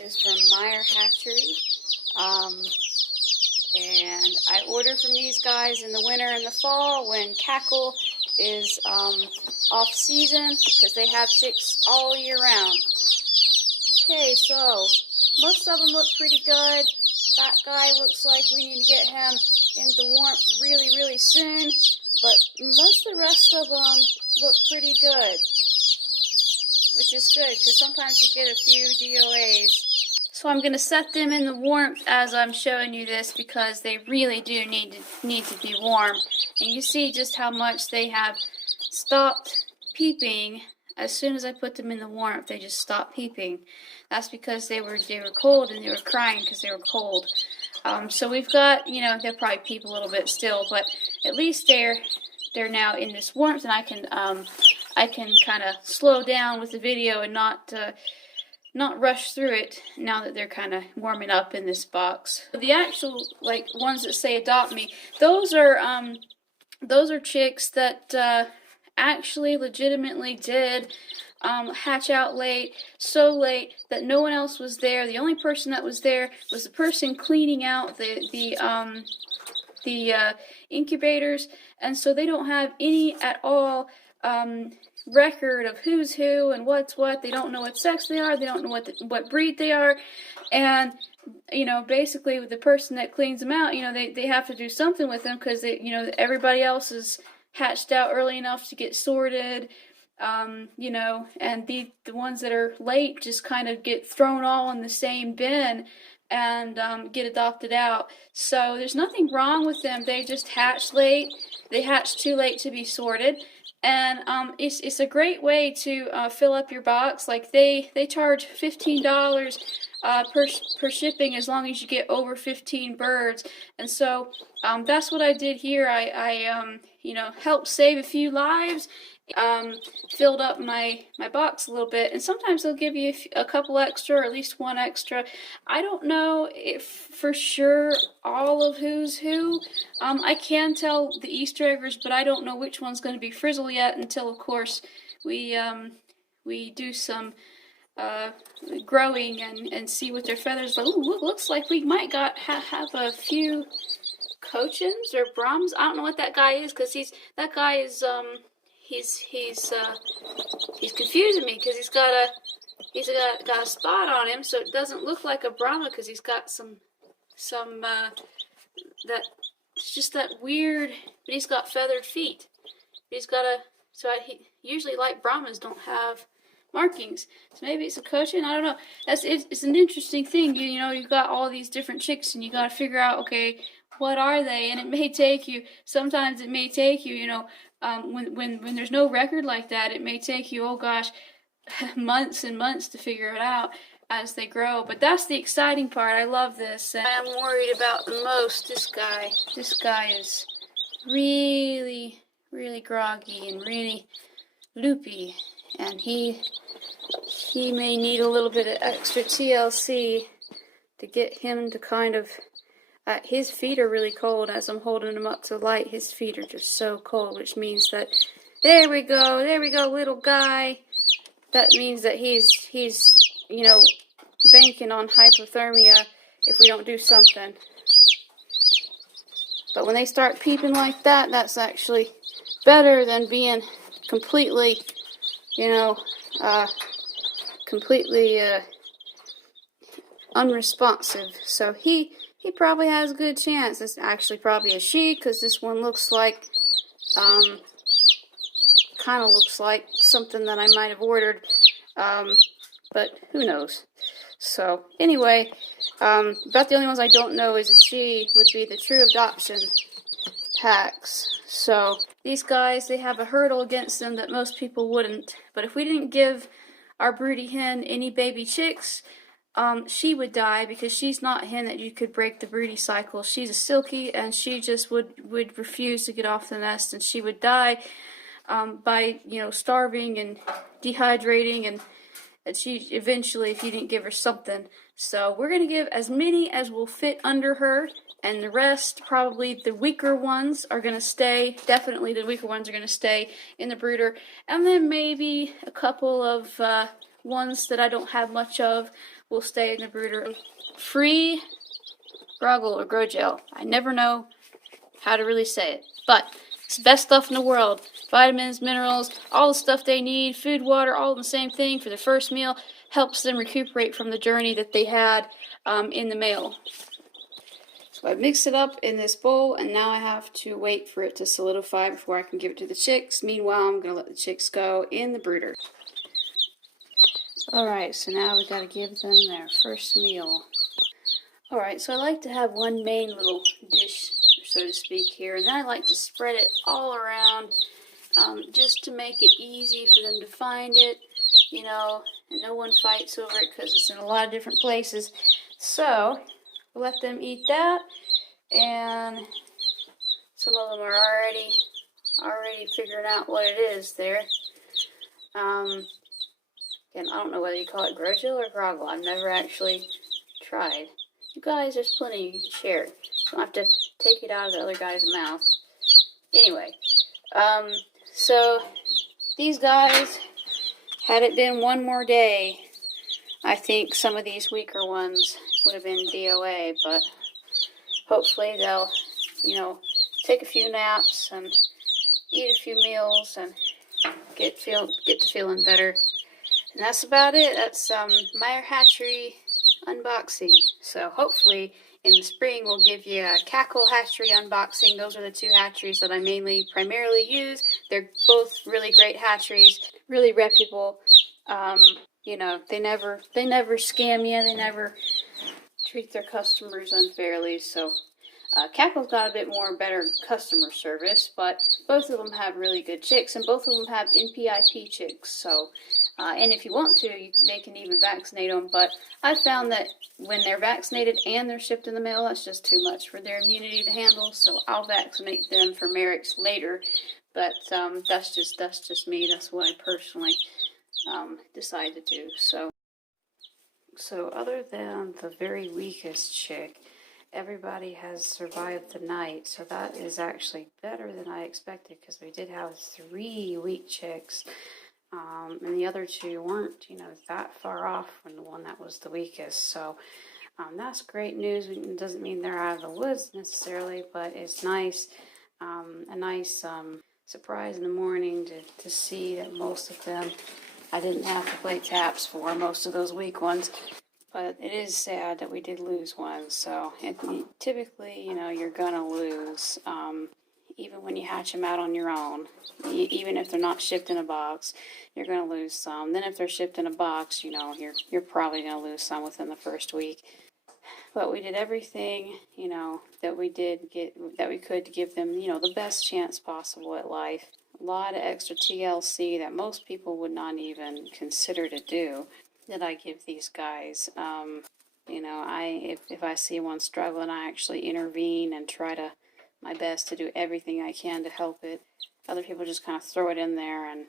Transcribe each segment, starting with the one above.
Is from Meyer Hatchery. And I order from these guys in the winter and the fall when cackle is off season, because they have chicks all year round. Okay, so most of them look pretty good. That guy looks like we need to get him into warmth really, really soon, but most of the rest of them look pretty good, which is good because sometimes you get a few DOAs. So I'm going to set them in the warmth as I'm showing you this because they really do need to be warm. And you see just how much they have stopped peeping. As soon as I put them in the warmth, they just stopped peeping. That's because they were cold and they were crying because they were cold. So we've got, they'll probably peep a little bit still, but at least they're now in this warmth, and I can kind of slow down with the video and not rush through it now that they're kind of warming up in this box. The actual ones that say adopt me, those are chicks that actually legitimately did hatch out late, so late that no one else was there. The only person that was there was the person cleaning out the incubators, and so they don't have any at all record of who's who and what's what. They don't know what sex they are. They don't know what breed they are, and basically with the person that cleans them out, they have to do something with them because everybody else is hatched out early enough to get sorted. And the ones that are late just kind of get thrown all in the same bin and get adopted out. So there's nothing wrong with them. They just hatch late. They hatch too late to be sorted. And it's a great way to fill up your box. Like they charge $15 per shipping as long as you get over 15 birds. And so that's what I did here. I helped save a few lives. Filled up my box a little bit, and sometimes they'll give you a couple extra, or at least one extra. I don't know if for sure all of who's who. I can tell the Easter eggers, but I don't know which one's going to be Frizzle yet until, of course, we do some growing and see what their feathers look. Ooh, looks like we might have a few Cochins or Brahms. I don't know what that guy is, because he's confusing me because he's got a spot on him, so it doesn't look like a Brahma because he's got some that it's just that weird, but he's got feathered feet. Usually like Brahmas don't have markings, so maybe it's a Cochin. I don't know. It's an interesting thing. You've got all these different chicks and you got to figure out, okay, what are they? And it may take you. Sometimes it may take you. When there's no record like that, it may take you, oh gosh, months and months to figure it out as they grow. But that's the exciting part. I love this. And I'm worried about the most this guy. This guy is really, really groggy and really loopy, and he may need a little bit of extra TLC to get him to kind of. His feet are really cold as I'm holding him up to light. His feet are just so cold, which means that, there we go, little guy. That means that he's banking on hypothermia if we don't do something. But when they start peeping like that, that's actually better than being completely, unresponsive. So he probably has a good chance. It's actually probably a she, because this one looks like, kind of looks like something that I might have ordered, but who knows. So, anyway, about the only ones I don't know is a she would be the true adoption packs. So, these guys, they have a hurdle against them that most people wouldn't. But if we didn't give our broody hen any baby chicks, she would die, because she's not a hen that you could break the broody cycle. She's a silky, and she just would refuse to get off the nest, and she would die by starving and dehydrating, and she eventually, if you didn't give her something. So we're gonna give as many as will fit under her, and the rest, probably the weaker ones, are gonna stay. Definitely the weaker ones are gonna stay in the brooder, and then maybe a couple of ones that I don't have much of will stay in the brooder. Free Groggle or Grogel. I never know how to really say it, but it's the best stuff in the world. Vitamins, minerals, all the stuff they need, food, water, all the same thing for their first meal. Helps them recuperate from the journey that they had in the mail. So I mix it up in this bowl, and now I have to wait for it to solidify before I can give it to the chicks. Meanwhile, I'm going to let the chicks go in the brooder. Alright, so now we got to give them their first meal. Alright, so I like to have one main little dish, so to speak, here, and then I like to spread it all around just to make it easy for them to find it, you know, and no one fights over it because it's in a lot of different places. So let them eat that, and some of them are already figuring out what it is there. Again, I don't know whether you call it Grogel or Groggle. I've never actually tried. You guys, there's plenty you can share. You don't have to take it out of the other guy's mouth. Anyway, so these guys, had it been one more day, I think some of these weaker ones would have been DOA, but hopefully they'll, you know, take a few naps and eat a few meals and get to feeling better. And that's about it. That's Meyer Hatchery unboxing. So hopefully in the spring we'll give you a Cackle Hatchery unboxing. Those are the two hatcheries that I primarily use. They're both really great hatcheries, really reputable. You know, they never scam you. They never treat their customers unfairly. So Cackle's got a bit more better customer service, but both of them have really good chicks, and both of them have NPIP chicks. So, and if you want to, they can even vaccinate them. But I found that when they're vaccinated and they're shipped in the mail, that's just too much for their immunity to handle. So I'll vaccinate them for Merrick's later. But that's just me. That's what I personally decide to do. So other than the very weakest chick, everybody has survived the night, so that is actually better than I expected, because we did have 3 weak chicks, and the other 2 weren't, you know, that far off from the one that was the weakest. So that's great news. It doesn't mean they're out of the woods necessarily, but it's nice, a nice surprise in the morning to see that most of them I didn't have to play taps for, most of those weak ones. But it is sad that we did lose one. So typically, you know, you're going to lose, even when you hatch them out on your own. Even if they're not shipped in a box, you're going to lose some. Then if they're shipped in a box, you know, you're probably going to lose some within the first week. But we did everything, you know, that we could to give them, you know, the best chance possible at life. A lot of extra TLC that most people would not even consider to do that I give these guys. You know, if I see one struggling, I actually intervene and try my best to do everything I can to help it. Other people just kind of throw it in there and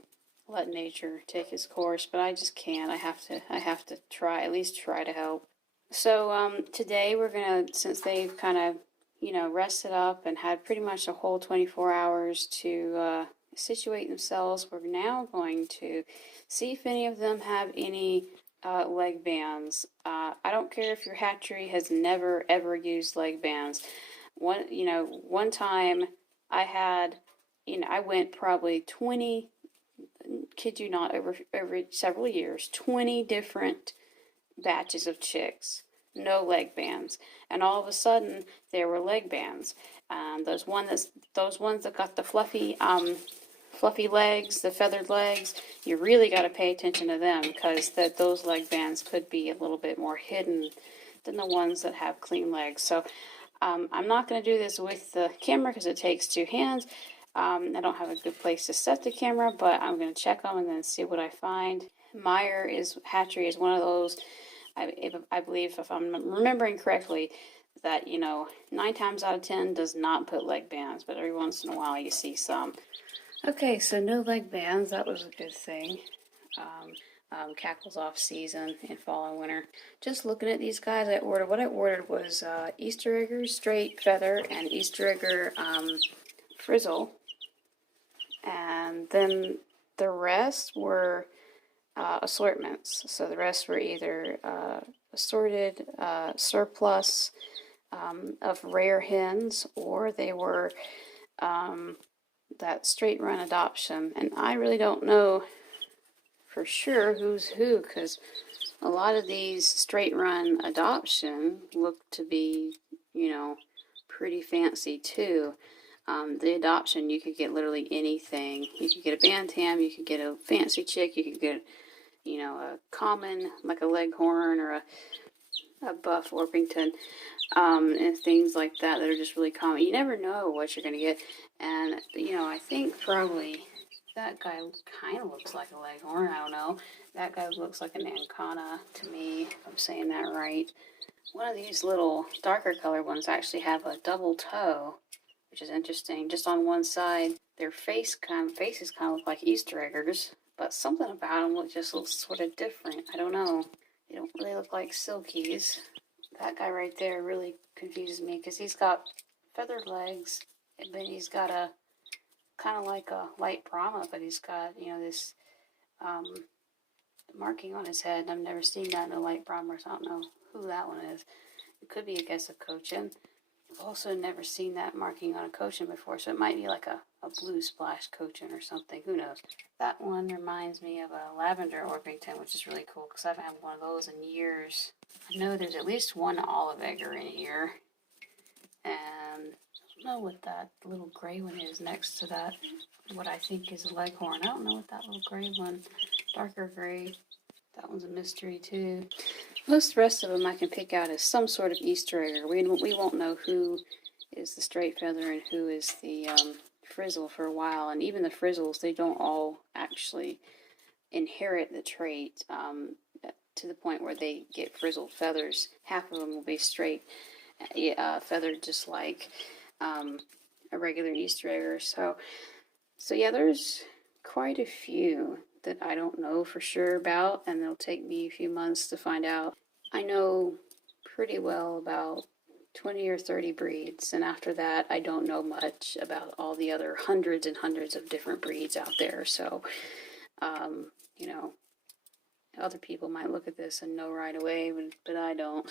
let nature take its course, but I just can't. I have to try, at least try to help. So today we're gonna, since they've kind of, you know, rested up and had pretty much a whole 24 hours to situate themselves, we're now going to see if any of them have any leg bands. I don't care if your hatchery has never ever used leg bands. One time I had, you know, I went probably 20, kid you not, over several years, 20 different batches of chicks, no leg bands, and all of a sudden there were leg bands. Those ones that got the fluffy legs, the feathered legs, you really got to pay attention to them, because those leg bands could be a little bit more hidden than the ones that have clean legs. So I'm not going to do this with the camera because it takes 2 hands. I don't have a good place to set the camera, but I'm going to check them and then see what I find. Meyer Hatchery is one of those, I believe, if I'm remembering correctly, that, you know, 9 times out of 10 does not put leg bands, but every once in a while you see some. Okay, so no leg bands, that was a good thing. Cackle's off season in fall and winter. Just looking at these guys, what I ordered was Easter Egger straight feather and Easter Egger frizzle. And then the rest were assortments. So the rest were either assorted surplus of rare hens, or they were that straight run adoption. And I really don't know for sure who's who, because a lot of these straight run adoption look to be, pretty fancy too. The adoption, you could get literally anything. You could get a bantam, you could get a fancy chick, you could get, a common, like a leghorn or a buff Orpington, and things like that are just really common. You never know what you're going to get. And, I think probably that guy kind of looks like a leghorn. I don't know. That guy looks like an ancana to me, if I'm saying that right. One of these little darker colored ones actually have a double toe, which is interesting. Just on one side, their faces kind of look like Easter eggers, but something about them just looks sort of different. I don't know. They don't really look like silkies. That guy right there really confuses me because he's got feathered legs, but he's got a kind of like a light Brahma, but he's got, this marking on his head. I've never seen that in a light Brahma, so I don't know who that one is. It could be, I guess, a cochin. I've also never seen that marking on a cochin before, so it might be like a blue splash cochin or something. Who knows? That one reminds me of a lavender Orpington, which is really cool because I haven't had one of those in years. I know there's at least one olive egger in here, and I don't know what that little gray one is next to that, what I think is a leghorn. I don't know what that little gray one, darker gray, that one's a mystery too. Most of the rest of them I can pick out as some sort of Easter egg. We won't know who is the straight feather and who is the frizzle for a while. And even the frizzles, they don't all actually inherit the trait to the point where they get frizzled feathers. Half of them will be straight feathered, just like a regular Easter egger. So yeah, there's quite a few that I don't know for sure about, and it'll take me a few months to find out. I know pretty well about 20 or 30 breeds, and after that, I don't know much about all the other hundreds and hundreds of different breeds out there. So, other people might look at this and know right away, but I don't.